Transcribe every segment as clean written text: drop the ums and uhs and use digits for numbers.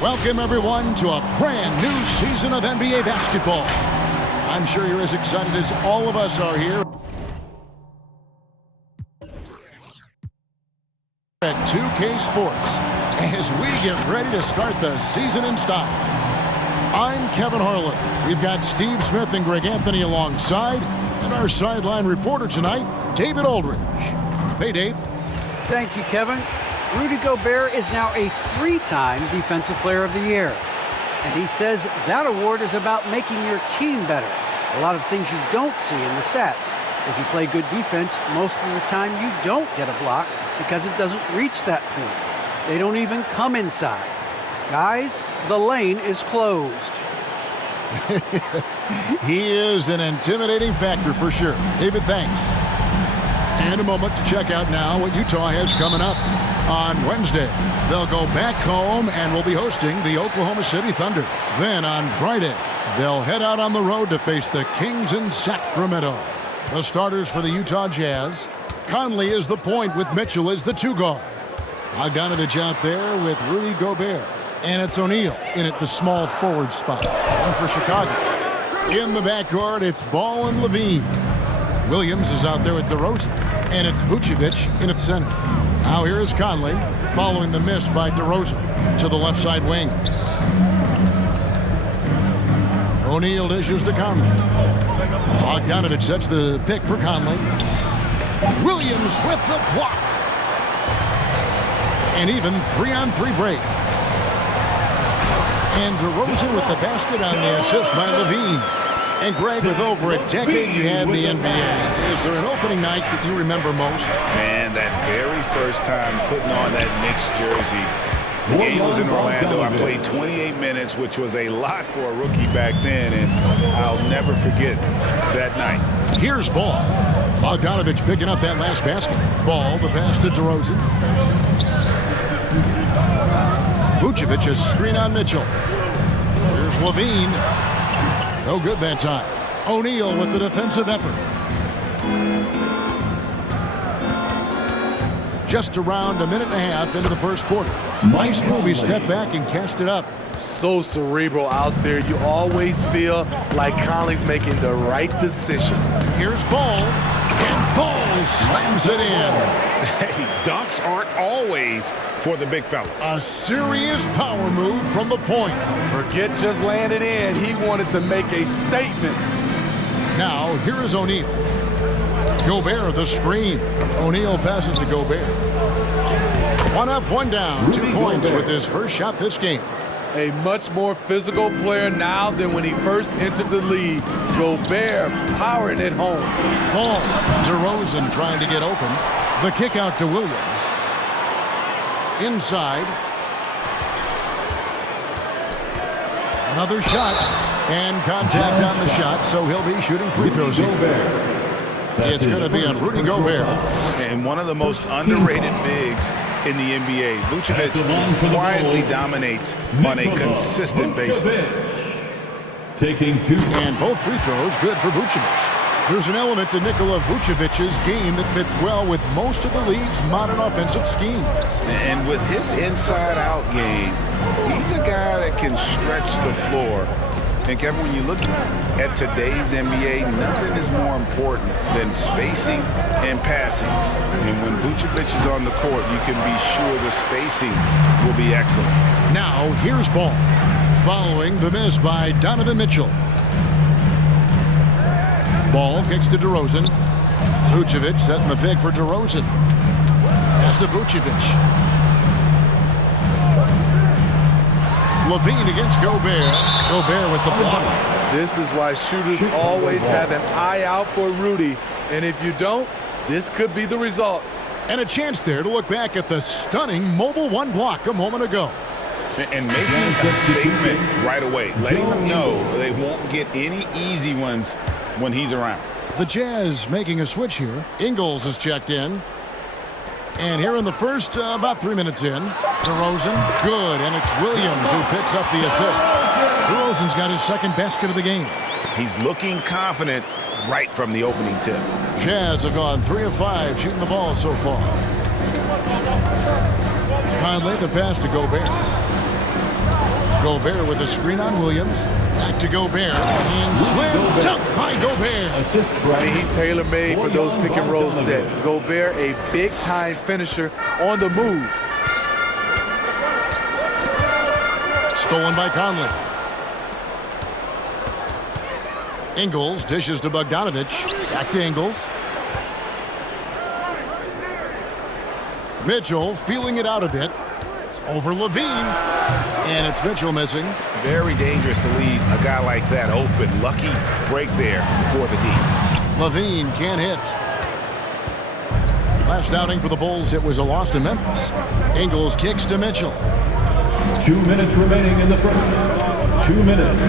Welcome, everyone, to a brand new season of NBA basketball. I'm sure you're as excited as all of us are here at 2K Sports as we get ready to start the season in style. I'm Kevin Harlan. We've got Steve Smith and Greg Anthony alongside, and our sideline reporter tonight, David Aldridge. Hey, Dave. Thank you, Kevin. Rudy Gobert is now a three-time Defensive Player of the Year. And he says that award is about making your team better. A lot of things you don't see in the stats. If you play good defense, most of the time you don't get a block because it doesn't reach that point. They don't even come inside. Guys, the lane is closed. He is an intimidating factor for sure. David, thanks. And a moment to check out now what Utah has coming up. On Wednesday, they'll go back home and will be hosting the Oklahoma City Thunder. Then on Friday, they'll head out on the road to face the Kings in Sacramento. The starters for the Utah Jazz. Conley is the point with Mitchell as the two guard. Bogdanovich out there with Rudy Gobert. And it's O'Neal in at the small forward spot. And for Chicago, in the backcourt, it's Ball and Levine. Williams is out there with DeRozan. And it's Vucevic in at center. Now here is Conley following the miss by DeRozan to the left side wing. O'Neal dishes to Conley. Bogdanovich sets the pick for Conley. Williams with the block. And even 3-on-3 break. And DeRozan with the basket on the assist by Levine. And Greg, with over a decade you had in the NBA, is there an opening night that you remember most? Man, that very first time putting on that Knicks jersey. The game was in Orlando. I played 28 minutes, which was a lot for a rookie back then, and I'll never forget that night. Here's Ball. Bogdanovich picking up that last basket. Ball, the pass to DeRozan. Vucevic, a screen on Mitchell. Here's Levine. No good that time. O'Neal with the defensive effort. Just around a minute and a half into the first quarter. Nice move. He stepped back and cast it up. So cerebral out there. You always feel like Conley's making the right decision. Here's Ball. And Ball slams it in. Hey, dunks aren't always for the big fellas. A serious power move from the point. Forget just laying it in. He wanted to make a statement. Now, here is O'Neal. Gobert, the screen. O'Neal passes to Gobert. One up, one down. 2 points with his first shot this game. A much more physical player now than when he first entered the league. Gobert powering it home. Ball. DeRozan trying to get open. The kick out to Williams. Inside. Another shot. And contact on the shot, so he'll be shooting free throws here. It's going to be on Rudy Gobert. And one of the most underrated bigs in the NBA. Vucevic quietly dominates on a consistent basis. Taking 2. And both free throws good for Vucevic. There's an element to Nikola Vucevic's game that fits well with most of the league's modern offensive schemes. And with his inside-out game, he's a guy that can stretch the floor. And Kevin, when you look at today's NBA, nothing is more important than spacing and passing. And when Vucevic is on the court, you can be sure the spacing will be excellent. Now, here's Ball, following the miss by Donovan Mitchell. Ball kicks to DeRozan. Vucevic setting the pick for DeRozan. Pass to Vucevic. Levine against Gobert. Gobert with the block. This is why shooters always have an eye out for Rudy. And if you don't, this could be the result. And a chance there to look back at the stunning mobile one block a moment ago. And making a statement right away, letting them know they won't get any easy ones when he's around. The Jazz making a switch here. Ingles is checked in. And here in the first, about 3 minutes in, DeRozan, good, and it's Williams who picks up the assist. DeRozan's got his second basket of the game. He's looking confident right from the opening tip. Jazz have gone 3 of 5 shooting the ball so far. Conley, the pass to Gobert. Gobert with a screen on Williams. Back to Gobert. And slam dunk by Gobert. He's tailor-made for those pick-and-roll sets. Gobert, a big-time finisher on the move. Stolen by Conley. Ingles dishes to Bogdanovich. Back to Ingles. Mitchell feeling it out a bit. Over Levine. And it's Mitchell missing. Very dangerous to leave a guy like that open. Lucky break there for the D. Levine can't hit. Last outing for the Bulls, it was a loss to Memphis. Ingles kicks to Mitchell. 2 minutes remaining in the first. 2 minutes.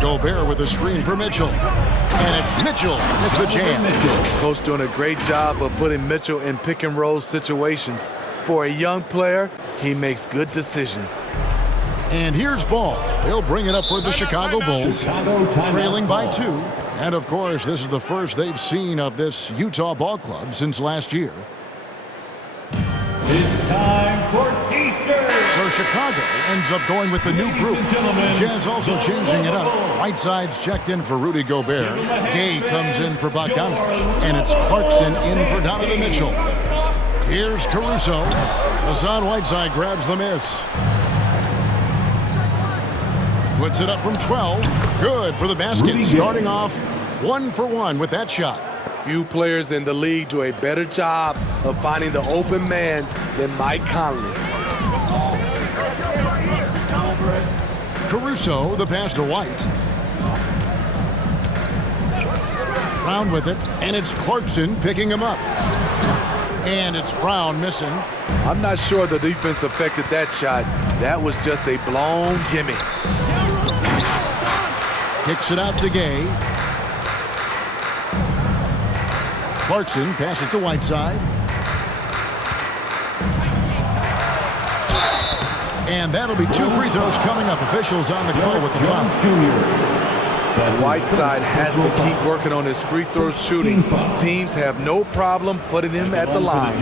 Gobert with a screen for Mitchell. And it's Mitchell with the jam. Coach doing a great job of putting Mitchell in pick-and-roll situations. For a young player, he makes good decisions. And here's Ball. He'll bring it up for the Chicago Bulls, trailing by 2. And, of course, this is the first they've seen of this Utah ball club since last year. It's time for T-shirts. So Chicago ends up going with the new group. Jazz also changing it up. Whiteside's checked in for Rudy Gobert. Gay comes in for Bogdanovich. And it's Clarkson in for Donovan Mitchell. Here's Caruso. Hassan Whiteside grabs the miss. Puts it up from 12. Good for the basket. Starting off 1 for 1 with that shot. Few players in the league do a better job of finding the open man than Mike Conley. Caruso, the pass to White. Brown with it, and it's Clarkson picking him up. And it's Brown missing. I'm not sure the defense affected that shot. That was just a blown gimme. Kicks it out to Gay. Clarkson passes to Whiteside. And that'll be 2 free throws coming up. Officials on the call with the foul. Whiteside has to keep working on his free throw shooting. Teams have no problem putting him at the line.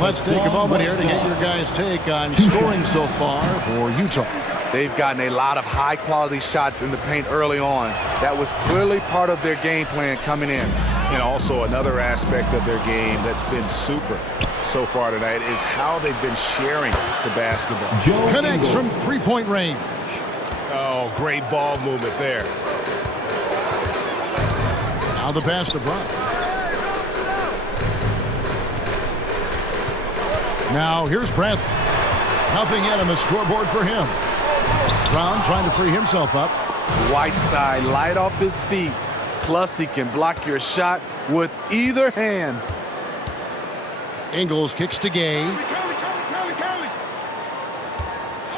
Let's take a moment here to get your guys' take on scoring so far for Utah. They've gotten a lot of high-quality shots in the paint early on. That was clearly part of their game plan coming in. And also another aspect of their game that's been super so far tonight is how they've been sharing the basketball. Connects from three-point range. Oh, great ball movement there. Now the pass to Brown. Now here's Bradley. Nothing yet on the scoreboard for him. Brown trying to free himself up. Whiteside light off his feet. Plus he can block your shot with either hand. Ingles kicks to Gay.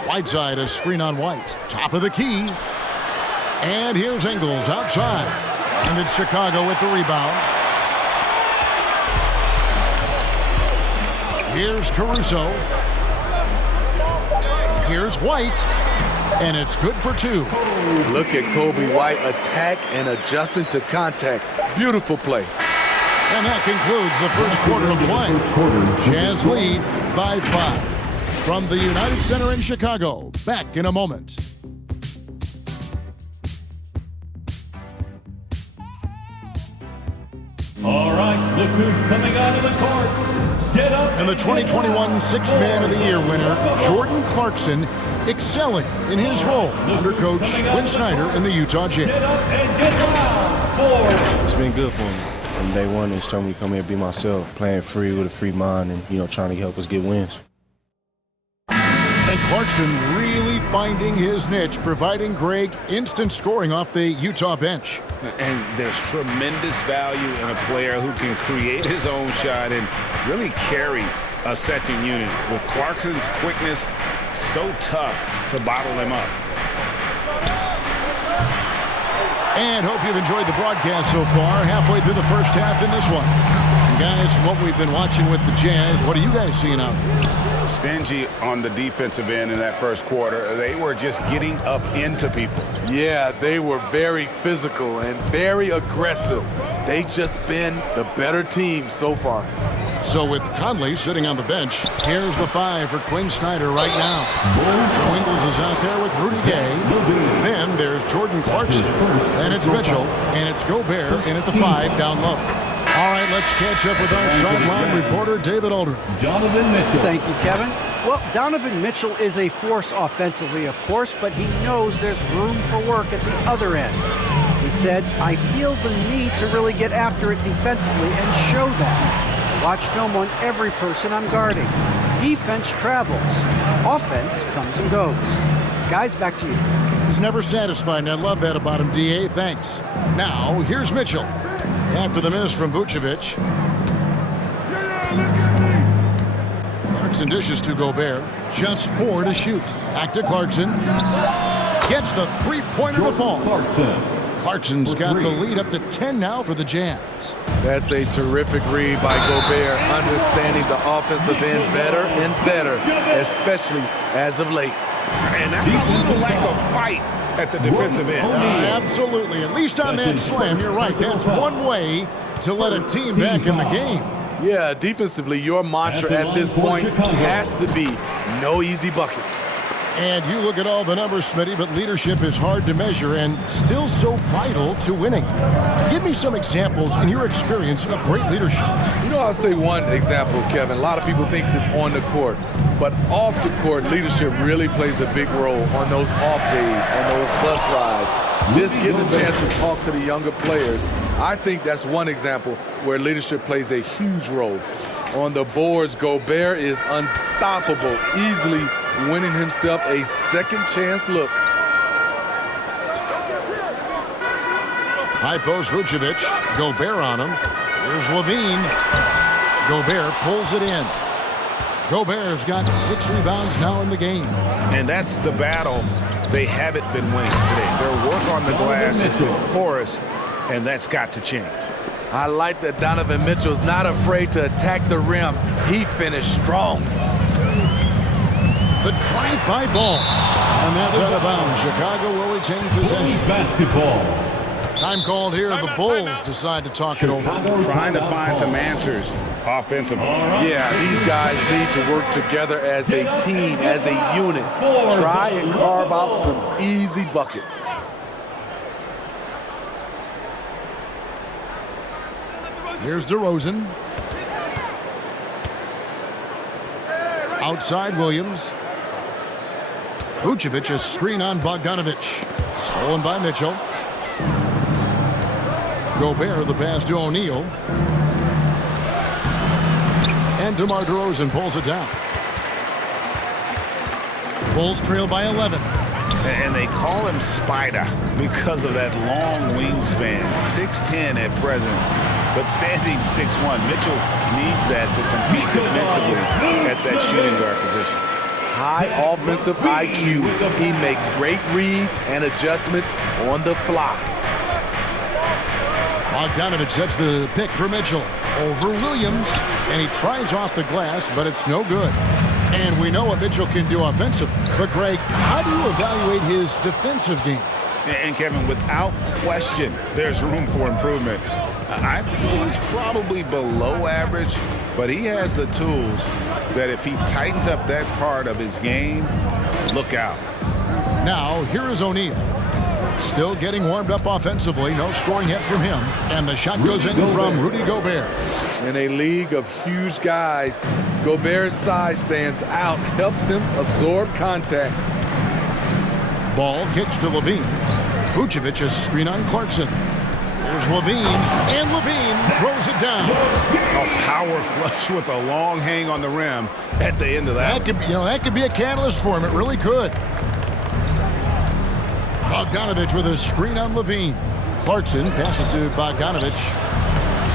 Whiteside, a screen on White. Top of the key. And here's Ingles outside. And it's Chicago with the rebound. Here's Caruso. Here's White. And it's good for 2. Look at Kobe White attack and adjusting to contact. Beautiful play. And that concludes the first quarter of play. Jazz lead by 5. From the United Center in Chicago, back in a moment. All right, look who's coming out of the court. Get up. And the 2021 Sixth Man of the Year winner, Jordan Clarkson, excelling in his role under Coach Quinn Snyder in the Utah Jazz. Get up and get down. It's been good for me. From day one, it's told me to come here and be myself, playing free with a free mind and, trying to help us get wins. And Clarkson really finding his niche, providing Greg instant scoring off the Utah bench. And there's tremendous value in a player who can create his own shot and really carry a second unit. With Clarkson's quickness, so tough to bottle him up. And hope you've enjoyed the broadcast so far. Halfway through the first half in this one. And guys, from what we've been watching with the Jazz, what are you guys seeing out there? Stingy on the defensive end in that first quarter. They were just getting up into people. Yeah, they were very physical and very aggressive. They've just been the better team so far. So with Conley sitting on the bench, here's the 5 for Quinn Snyder right now. Joe Ingles is out there with Rudy Gay. Then there's Jordan Clarkson. Then it's Mitchell, and it's Gobert in at the 5 down low. All right, let's catch up with our sideline reporter, David Aldridge. Donovan Mitchell. Thank you, Kevin. Well, Donovan Mitchell is a force offensively, of course, but he knows there's room for work at the other end. He said, I feel the need to really get after it defensively and show that. I watch film on every person I'm guarding. Defense travels. Offense comes and goes. Guys, back to you. He's never satisfied, and I love that about him, D.A. Thanks. Now, here's Mitchell. After the miss from Vucevic. Clarkson dishes to Gobert. Just 4 to shoot. Back to Clarkson. Gets the three-pointer to fall. Clarkson's got the lead up to 10 now for the Jazz. That's a terrific read by Gobert, understanding the offensive end better and better, especially as of late. And that's a little lack of fight at the defensive end. Absolutely. At least on that slam, you're right. That's one way to let a team back in the game. Yeah, defensively, your mantra at this point has to be no easy buckets. And you look at all the numbers, Smitty, but leadership is hard to measure and still so vital to winning. Give me some examples in your experience of great leadership. You know, I'll say one example, Kevin. A lot of people think it's on the court, but off the court, leadership really plays a big role on those off days, on those bus rides. Just getting a chance to talk to the younger players. I think that's one example where leadership plays a huge role. On the boards, Gobert is unstoppable, easily winning himself a second chance look. High post Vucevic. Gobert on him. Here's Levine. Gobert pulls it in. Gobert's got 6 rebounds now in the game. And that's the battle they haven't been winning today. Their work on the glass has been porous, and that's got to change. I like that Donovan Mitchell's not afraid to attack the rim. He finished strong. The drive-by ball. And that's out of bounds. Chicago will retain possession. Basketball. Time called here. The Bulls decide to talk it over. Trying to find some answers offensively. Yeah, these guys need to work together as a team, as a unit. Try and carve out some easy buckets. Here's DeRozan. Outside Williams. Vucevic, a screen on Bogdanovic. Stolen by Mitchell. Gobert, the pass to O'Neal. And DeMar DeRozan pulls it down. Bulls trail by 11. And they call him Spider because of that long wingspan. 6'10" at present, but standing 6'1". Mitchell needs that to compete defensively at that shooting guard position. High offensive IQ. He makes great reads and adjustments on the fly. Bogdanovic sets the pick for Mitchell over Williams, and he tries off the glass, but it's no good. And we know what Mitchell can do offensive. But, Greg, how do you evaluate his defensive game? And, Kevin, without question, there's room for improvement. I'd say he's probably below average, but he has the tools that if he tightens up that part of his game, look out. Now, here is O'Neal. Still getting warmed up offensively. No scoring yet from him. And the shot goes in from Rudy Gobert. In a league of huge guys, Gobert's size stands out, helps him absorb contact. Ball kicks to Levine. Vucevic a screen on Clarkson. There's Levine, and Levine throws it down. A power flush with a long hang on the rim at the end of that. That could be a catalyst for him. It really could. Bogdanovic with a screen on Levine. Clarkson passes to Bogdanovic.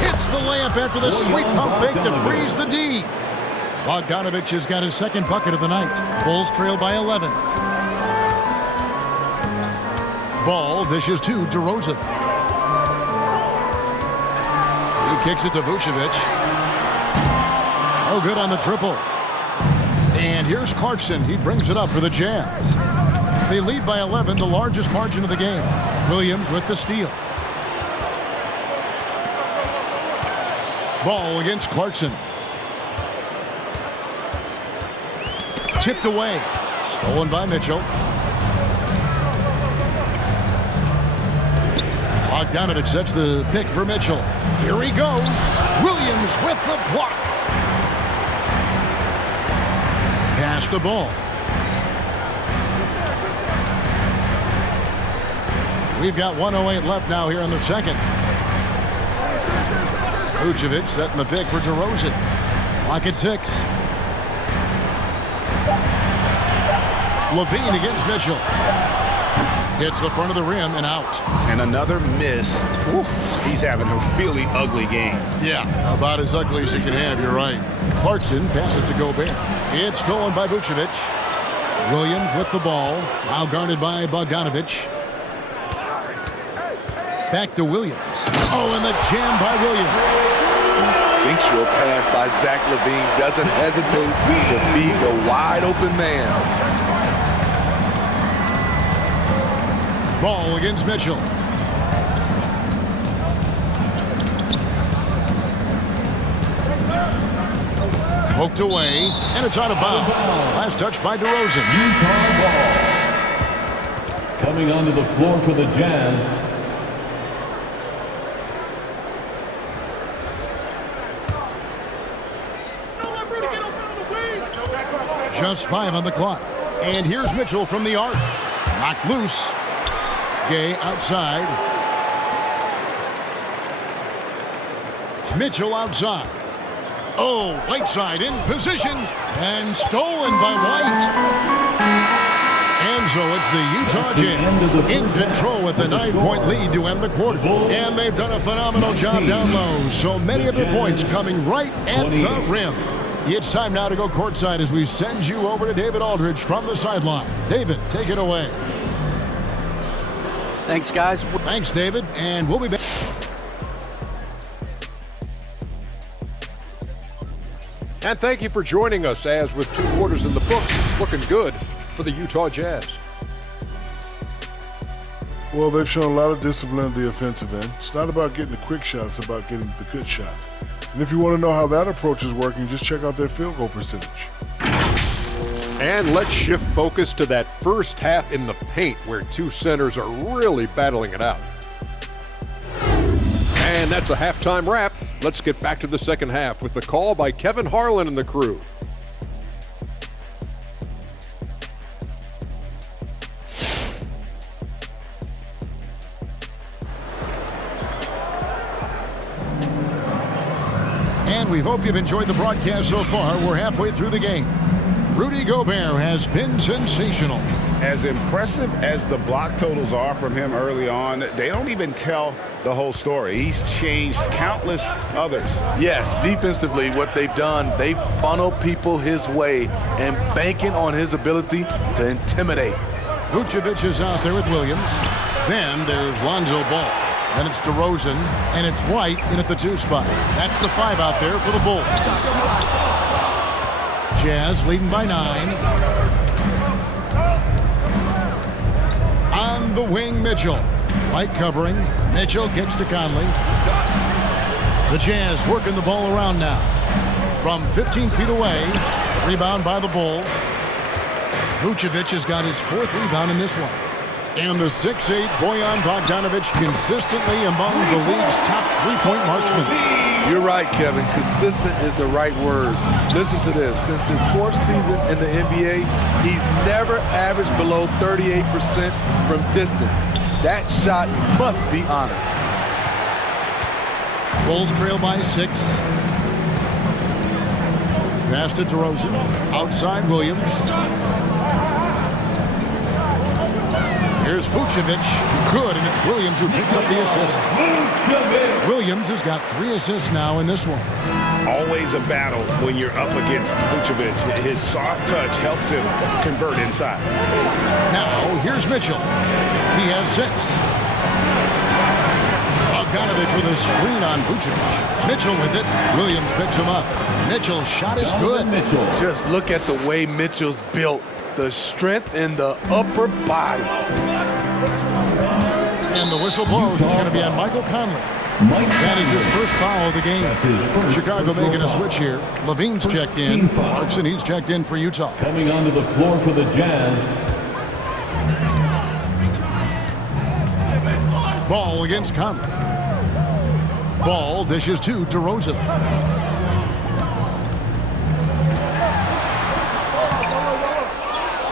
Hits the layup after the sweet pump fake to freeze the D. Bogdanovic has got his second bucket of the night. Bulls trail by 11. Ball dishes to DeRozan. He kicks it to Vucevic. Oh, good on the triple. And here's Clarkson. He brings it up for the Jazz. They lead by 11, the largest margin of the game. Williams with the steal. Ball against Clarkson. Tipped away. Stolen by Mitchell. Bogdanovich sets the pick for Mitchell. Here he goes. Williams with the block. Pass the ball. We've got 1:08 left now here in the second. Vucevic setting the pick for DeRozan. Clock at 6. Levine against Mitchell. Hits the front of the rim and out. And another miss. Oof, he's having a really ugly game. Yeah, about as ugly as you can have, you're right. Clarkson passes to Gobert. It's stolen by Vucevic. Williams with the ball. Now guarded by Bogdanovich. Back to Williams. Oh, and the jam by Williams. Instinctual pass by Zach LaVine. Doesn't hesitate to be the wide open man. Ball against Mitchell. Poked away, and it's out of bounds. Last touch by DeRozan. Utah ball. Coming onto the floor for the Jazz, Just 5 on the clock. And here's Mitchell from the arc. Knocked loose. Gay outside. Mitchell outside. Oh, Whiteside in position. And stolen by White. And so it's the Utah Jazz in control with a 9-point lead to end the quarter. And they've done a phenomenal job down low. So many of their points coming right at the rim. It's time now to go courtside as we send you over to David Aldridge from the sideline. David, take it away. Thanks, guys. Thanks, David, and we'll be back. And thank you for joining us as with 2 quarters in the books, it's looking good for the Utah Jazz. Well, they've shown a lot of discipline at the offensive end. It's not about getting the quick shot, it's about getting the good shot. And if you want to know how that approach is working, just check out their field goal percentage. And let's shift focus to that first half in the paint where 2 centers are really battling it out. And that's a halftime wrap. Let's get back to the second half with the call by Kevin Harlan and the crew. And we hope you've enjoyed the broadcast so far. We're halfway through the game. Rudy Gobert has been sensational. As impressive as the block totals are from him early on, they don't even tell the whole story. He's changed countless others. Yes, defensively, what they've done, they funnel people his way and banking on his ability to intimidate. Vucevic is out there with Williams. Then there's Lonzo Ball. Then it's DeRozan, and it's White in at the 2 spot. That's the 5 out there for the Bulls. Jazz leading by 9. On the wing, Mitchell. White covering. Mitchell kicks to Conley. The Jazz working the ball around now. From 15 feet away. Rebound by the Bulls. Vucevic has got his 4th rebound in this one. And the 6'8" Bojan Bogdanovich consistently among the league's top 3-point marksmen. You're right, Kevin. Consistent is the right word. Listen to this. Since his 4th season in the NBA, he's never averaged below 38% from distance. That shot must be honored. Bulls trail by 6. Pass to DeRozan. Outside Williams. Here's Vucevic. Good, and it's Williams who picks up the assist. Williams has got 3 assists now in this one. Always a battle when you're up against Vucevic. His soft touch helps him convert inside. Now, here's Mitchell. He has 6. Bogdanovich with a screen on Vucevic. Mitchell with it. Williams picks him up. Mitchell's shot is good. Just look at the way Mitchell's built. The strength in the upper body. And the whistle blows. It's going to be on Michael Conley. That is his first foul of the game. Chicago making a switch here. Levine's checked in. Clarkson, he's checked in for Utah. Coming onto the floor for the Jazz. Ball against Conley. Ball dishes to DeRozan.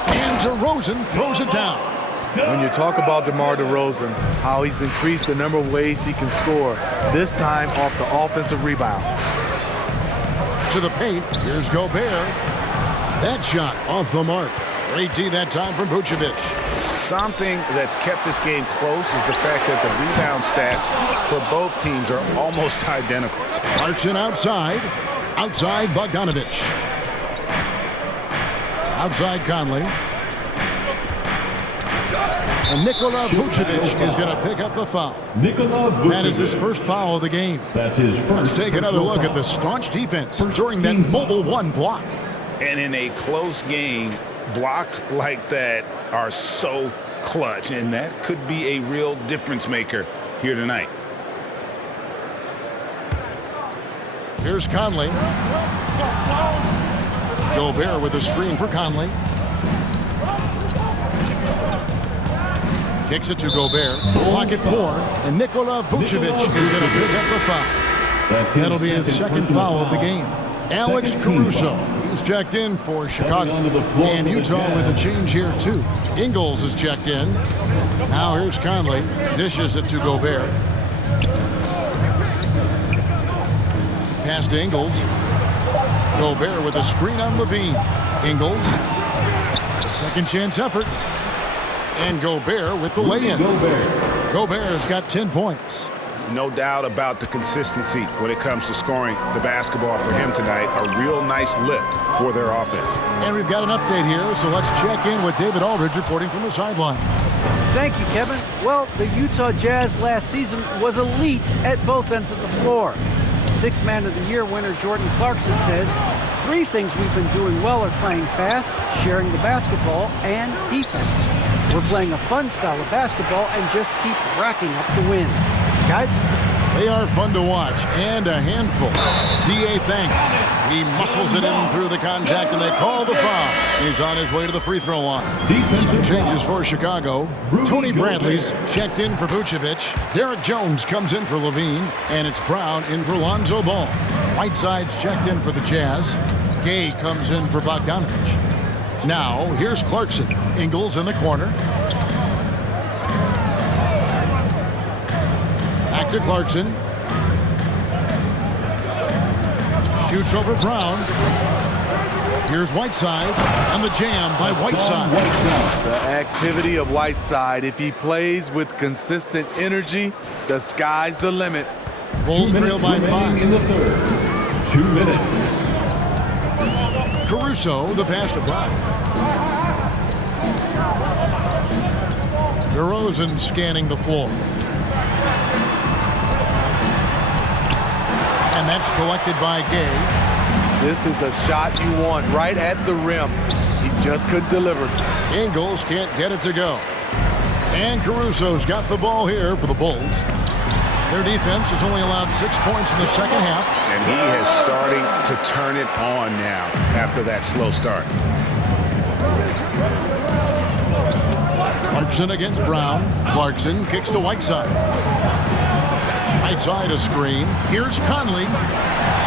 And DeRozan throws it down. When you talk about DeMar DeRozan, how he's increased the number of ways he can score, this time off the offensive rebound. To the paint, here's Gobert. That shot off the mark. Great D that time from Vucevic. Something that's kept this game close is the fact that the rebound stats for both teams are almost identical. Clarkson outside. Outside Bogdanovich. Outside Conley. And Nikola Vucevic is going to pick up the foul. That is his first foul of the game. That's his first. Let's take another look at the staunch defense during that mobile one block. And in a close game, blocks like that are so clutch, and that could be a real difference maker here tonight. Here's Conley. Gobert with a screen for Conley. Kicks it to Gobert. Block it 4. And Nikola Vucevic is going to pick up the foul. That'll be his second foul of the game. Alex Caruso. He's checked in for Chicago. And Utah with a change here, too. Ingles is checked in. Now here's Conley. Dishes it to Gobert. Pass to Ingles. Gobert with a screen on Levine. Ingles. A second chance effort. And Gobert with the lay-in. Gobert's got 10 points. No doubt about the consistency when it comes to scoring the basketball for him tonight. A real nice lift for their offense. And we've got an update here, so let's check in with David Aldridge reporting from the sideline. Thank you, Kevin. Well, the Utah Jazz last season was elite at both ends of the floor. Sixth Man of the Year winner Jordan Clarkson says, 3 things we've been doing well are playing fast, sharing the basketball, and defense. We're playing a fun style of basketball and just keep racking up the wins. Guys? They are fun to watch and a handful. D.A. thanks. He muscles it in through the contact and they call the foul. He's on his way to the free throw line. Some changes for Chicago. Tony Bradley's checked in for Vucevic. Derek Jones comes in for Levine. And it's Brown in for Lonzo Ball. Whiteside's checked in for the Jazz. Gay comes in for Bogdanovich. Now, here's Clarkson. Ingles in the corner. Back to Clarkson. Shoots over Brown. Here's Whiteside. And the jam by Whiteside. The activity of Whiteside, if he plays with consistent energy, the sky's the limit. Bulls trail by 5. In the third. 2 minutes. Caruso, the pass to Brown. DeRozan scanning the floor. And that's collected by Gay. This is the shot you want right at the rim. He just couldn't deliver. Ingles can't get it to go. And Caruso's got the ball here for the Bulls. Their defense has only allowed 6 points in the second half. And he is starting to turn it on now after that slow start. Clarkson against Brown. Clarkson kicks to Whiteside. Whiteside a screen. Here's Conley.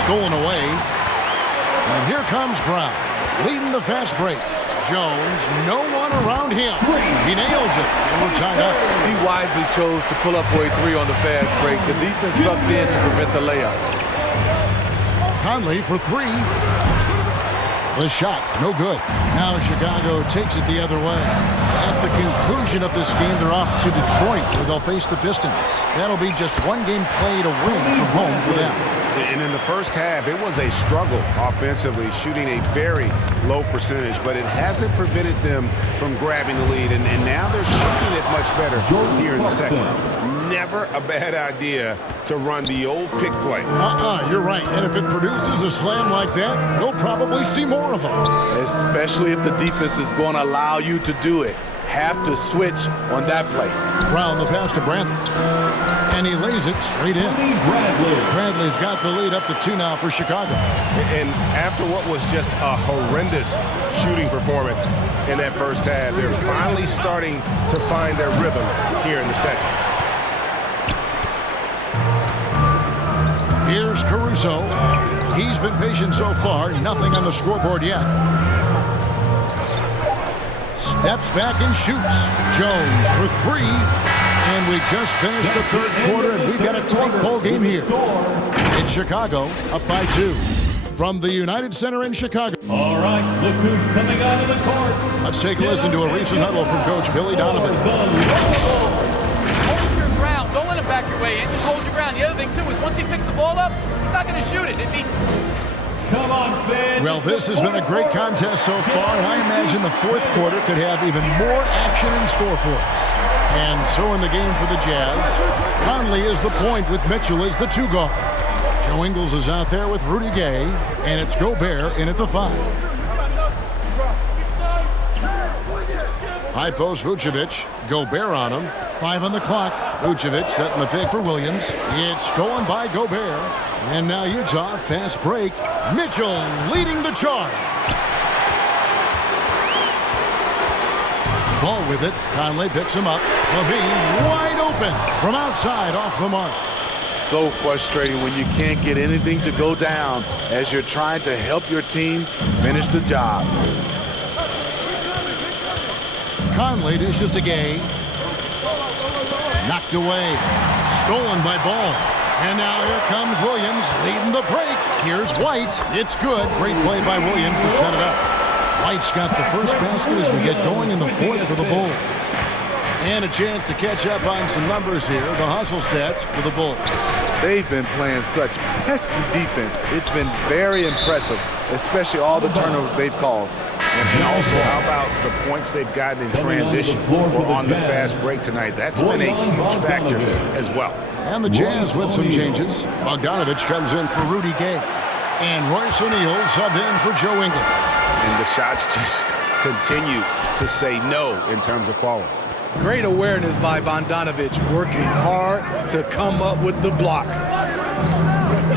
Stolen away. And here comes Brown. Leading the fast break. Jones, no one around him. He nails it, and we're tied up. He wisely chose to pull up for a 3 on the fast break. The defense sucked in to prevent the layup. Conley for 3. The shot, no good. Now Chicago takes it the other way. At the conclusion of this game, they're off to Detroit, where they'll face the Pistons. That'll be just 1 game played a win from home for them. And in the first half, it was a struggle offensively, shooting a very low percentage, but it hasn't prevented them from grabbing the lead. And now they're shooting it much better here in the second. Never a bad idea to run the old pick play. You're right. And if it produces a slam like that, we'll probably see more of them. Especially if the defense is going to allow you to do it. Have to switch on that play. Brown the pass to Bradley. And he lays it straight in. Bradley's got the lead up to 2 now for Chicago. And after what was just a horrendous shooting performance in that first half, they're finally starting to find their rhythm here in the second. Here's Caruso. He's been patient so far. Nothing on the scoreboard yet. Steps back and shoots. Jones for 3. And we just finished the third quarter, and we've got a tight ball game here. In Chicago, up by 2. From the United Center in Chicago. All right, look who's coming out of the court. Let's take a listen to a recent huddle from Coach Billy Donovan. Hold your ground. Don't let him back your way in. Just hold your ground. The other thing, too, is once he picks the ball up, he's not going to shoot it. Come on, fans. Well, this has been a great contest so far, and I imagine the fourth quarter could have even more action in store for us. And so in the game for the Jazz, Conley is the point with Mitchell as the 2 guard. Joe Ingles is out there with Rudy Gay, and it's Gobert in at the 5. High post Vucevic, Gobert on him. 5 on the clock. Vucevic setting the pick for Williams. It's stolen by Gobert. And now Utah, fast break. Mitchell leading the charge. Ball with it. Conley picks him up. LaVine wide open from outside off the mark. So frustrating when you can't get anything to go down as you're trying to help your team finish the job. Conley dishes to Gay. Knocked away. Stolen by Ball. And now here comes Williams leading the break. Here's White. It's good. Great play by Williams to set it up. White's got the first basket as we get going in the fourth for the Bulls. And a chance to catch up on some numbers here. The hustle stats for the Bulls. They've been playing such pesky defense. It's been very impressive, especially all the turnovers they've caused. And also, how about the points they've gotten in transition or on the fast break tonight? That's been a huge factor as well. And the Jazz with some changes. Bogdanovich comes in for Rudy Gay. And Royce O'Neal subbed in for Joe Ingles. And the shots just continue to say no in terms of falling. Great awareness by Bogdanovich, working hard to come up with the block.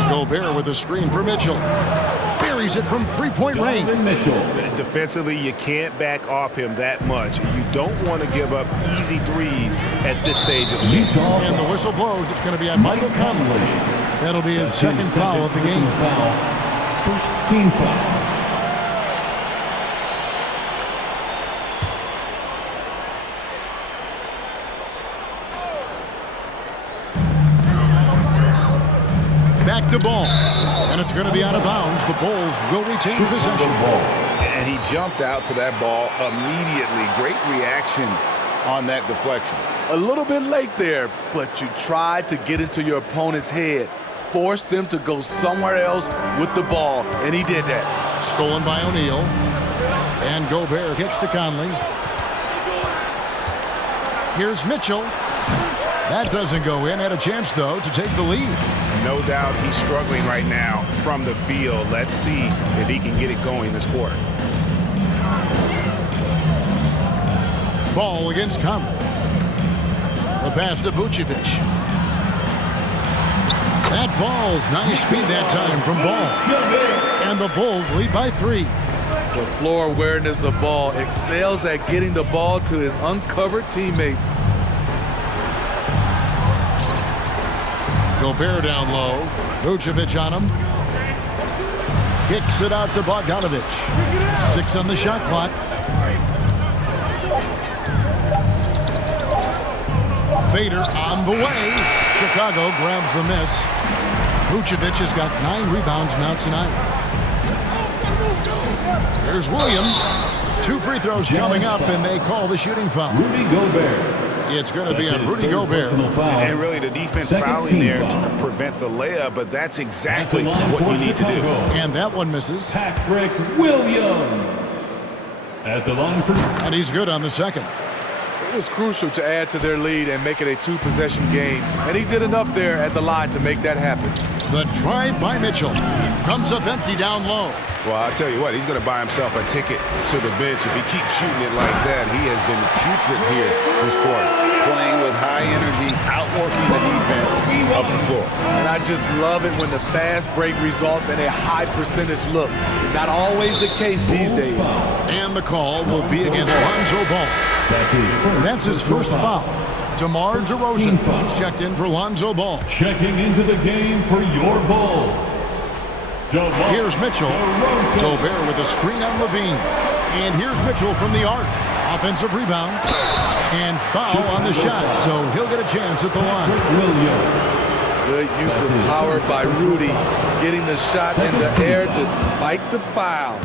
Gobert with a screen for Mitchell. Buries it from 3-point range. Defensively, you can't back off him that much. You don't want to give up easy threes at this stage of the game. And the whistle blows. It's going to be on Michael Conley. That'll be his second foul of the game. First team foul. Back to Ball. And it's going to be out of bounds. The Bulls will retain possession. And he jumped out to that ball immediately. Great reaction on that deflection. A little bit late there, but you tried to get into your opponent's head, force them to go somewhere else with the ball, and he did that. Stolen by O'Neal. And Gobert gets to Conley. Here's Mitchell. That doesn't go in. Had a chance, though, to take the lead. No doubt he's struggling right now from the field. Let's see if he can get it going this quarter. Ball against Conley. The pass to Vucevic. That falls. Nice feed that time from Ball. And the Bulls lead by 3. The floor awareness of Ball excels at getting the ball to his uncovered teammates. Gobert down low. Vucevic on him. Kicks it out to Bogdanovich. 6 on the shot clock. Fader on the way. Chicago grabs the miss. Vucevic has got 9 rebounds now tonight. Here's Williams. 2 free throws coming up, and they call the shooting foul. Rudy Gobert. It's going to be on Rudy Gobert. And really the defense fouling there to prevent the layup, but that's exactly what you need to do. And that one misses. Patrick Williams at the line for... And he's good on the second. It was crucial to add to their lead and make it a 2-possession game, and he did enough there at the line to make that happen. The drive by Mitchell. Comes up empty down low. Well, I'll tell you what, he's going to buy himself a ticket to the bench. If he keeps shooting it like that, he has been putrid here this quarter. playing with high energy, outworking the defense up the floor. And I just love it when the fast break results in a high percentage look. Not always the case these days. And the call will be against Lonzo Ball. That's his first foul. DeMar DeRozan is checked in for Lonzo Ball. Checking into the game for your Bulls. Here's Mitchell. Gobert with a screen on Levine. And here's Mitchell from the arc. Offensive rebound. And foul on the shot, so he'll get a chance at the line. Good use of power by Rudy, getting the shot in the air despite the foul.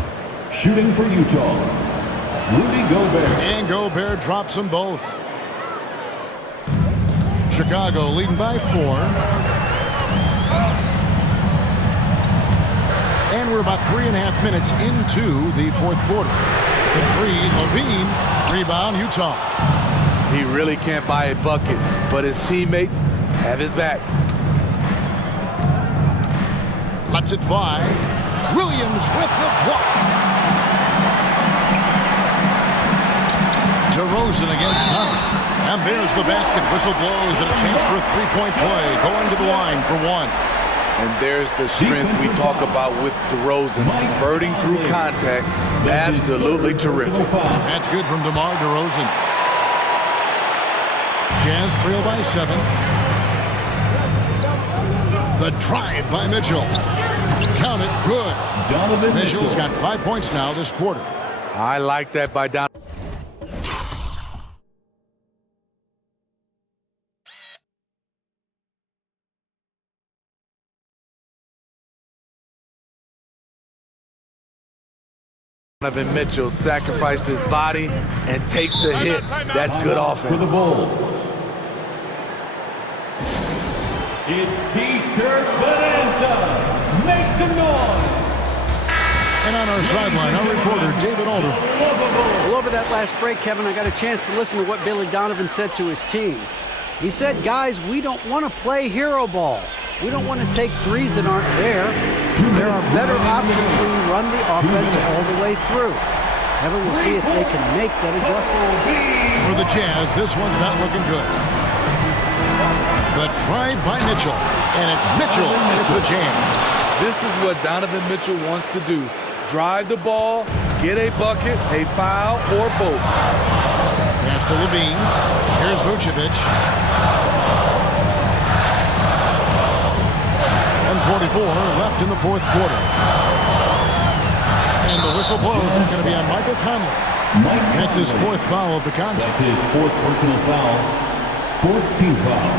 Shooting for Utah, Rudy Gobert. And Gobert drops them both. Chicago leading by 4. And we're about 3.5 minutes into the fourth quarter. The 3, Levine, rebound, Utah. He really can't buy a bucket, but his teammates have his back. Lets it fly. Williams with the block. DeRozan against Hunter. And there's the basket. Whistle blows and a chance for a three-point play. Going to the line for 1. And there's the strength we talk about with DeRozan. Converting through contact. Absolutely terrific. That's good from DeMar DeRozan. Jazz trail by 7. The drive by Mitchell. Count it, good. Mitchell's got 5 points now this quarter. I like that by Donovan. Donovan Mitchell sacrifices his body and takes the hit. That's good offense. For the Bulls, it's T-shirt Bonanza. Make some noise. And on our sideline, our reporter, David Alder. Well, over that last break, Kevin, I got a chance to listen to what Billy Donovan said to his team. He said, guys, we don't want to play hero ball. We don't want to take threes that aren't there. There are better options when you run the offense all the way through. Kevin, we'll see if they can make that adjustment. For the Jazz, this one's not looking good. The drive by Mitchell, and it's Mitchell with the jam. This is what Donovan Mitchell wants to do. Drive the ball, get a bucket, a foul, or both. Pass to Levine. Here's Vucevic. 1:44 left in the fourth quarter. And the whistle blows. It's going to be on Michael Conley. That's his 4th foul of the contest. That's his 4th personal foul. 4th team foul.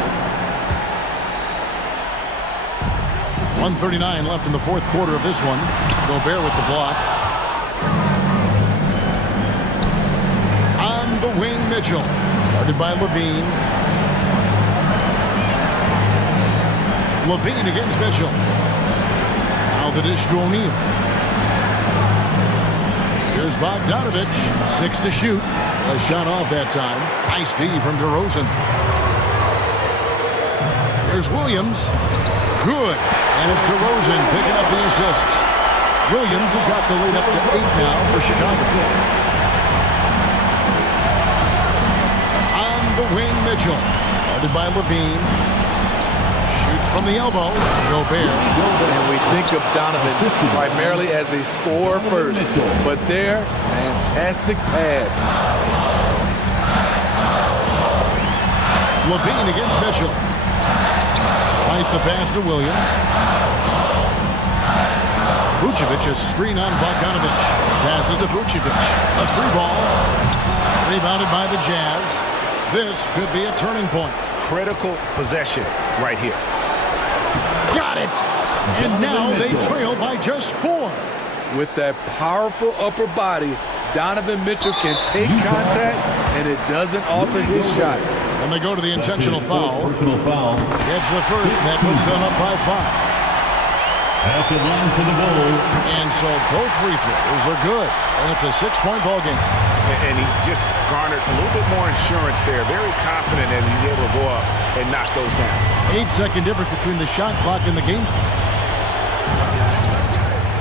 1:39 left in the fourth quarter of this one. Gobert with the block. On the wing, Mitchell. Guarded by Levine. Levine against Mitchell. Now the dish to O'Neal. Here's Bogdanovich. 6 to shoot. A shot off that time. Nice D from DeRozan. Here's Williams. Good. And it's DeRozan picking up the assist. Williams has got the lead up to 8 now for Chicago. On the wing, Mitchell. Guarded by Levine. Shoots from the elbow. Gobert. And we think of Donovan primarily as a scorer first. But there, fantastic pass. Levine against Mitchell. Right the pass to Williams. Vucevic, a screen on Bogdanovich. Passes to Vucevic. A 3-ball. Rebounded by the Jazz. This could be a turning point. Critical possession right here. Got it! And now they trail by just 4. With that powerful upper body, Donovan Mitchell can take contact, and it doesn't alter his shot. And they go to the intentional foul. Personal foul. It's the first. That puts them up by 5. At the line for the Bulls. And so both free throws are good. And it's a 6-point ball game. And he just garnered a little bit more insurance there. Very confident as he's able to go up and knock those down. 8-second difference between the shot clock and the game clock.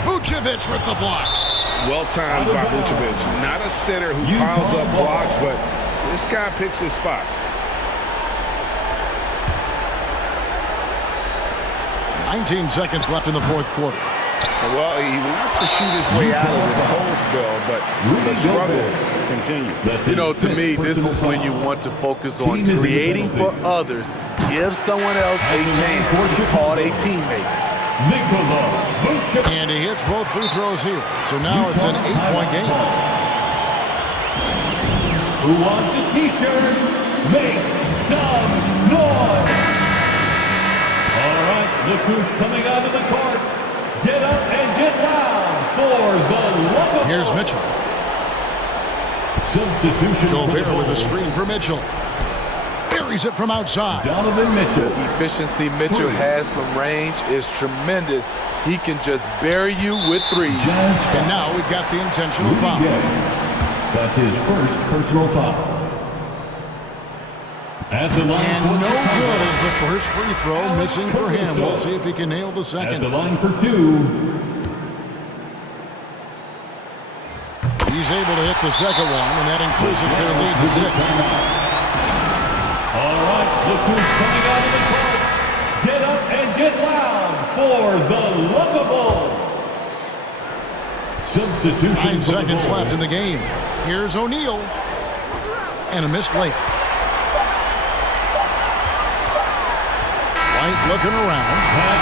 Vucevic with the block. Well timed by Vucevic. Not a center who piles up blocks, but this guy picks his spots. 19 seconds left in the fourth quarter. Well, he wants to shoot his way out of this cold spell, but the struggles continue. You know, to me, this is when you want to focus on creating for others. Give someone else a chance. It's called a teammate. And he hits both free throws here. So now it's an 8-point game. Who wants a t-shirt? Make some noise! All right, look who's coming out of the court. Get up and get loud for the love of Here's Mitchell. Substitution. Gobert with a screen for Mitchell. Buries it from outside. Donovan Mitchell. The efficiency Mitchell has from range is tremendous. He can just bury you with threes. And now we've got the intentional foul. That's his first personal foul. At the line And for no Chicago. good as the first free throw missing for him. We'll see if he can nail the At second. the line for two. He's able to hit the second one, and that increases their lead to 6. All right, look who's coming out of the court. Get up and get loud for the lovable. Substitution. 9 seconds left in the game. Here's O'Neal. And a missed layup. White looking around.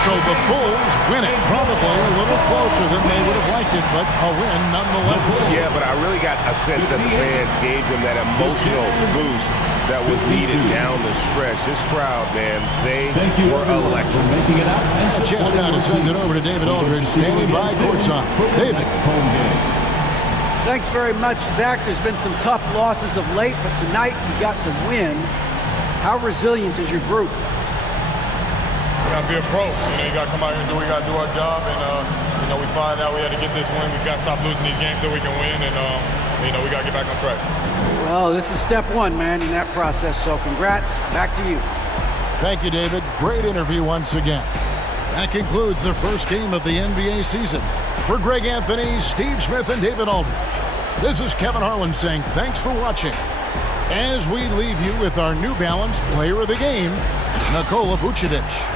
So the Bulls win it. Probably a little closer than they would have liked it, but a win nonetheless. Yeah, but I really got a sense that the fans gave them that emotional boost that was needed down the stretch. This crowd, man, they were electric. Just now to send it over to David Aldridge, standing by courtside. David. Thanks very much, Zach. There's been some tough losses of late, but tonight you got the win. How resilient is your group? You gotta be a pro. You gotta come out here and we gotta do our job. And we find out we had to get this win. We gotta stop losing these games so we can win. And we gotta get back on track. Well, this is step one, man, in that process. So congrats. Back to you. Thank you, David. Great interview once again. That concludes the first game of the NBA season. For Greg Anthony, Steve Smith, and David Aldridge, this is Kevin Harlan saying thanks for watching. As we leave you with our New Balance Player of the Game, Nikola Vucevic.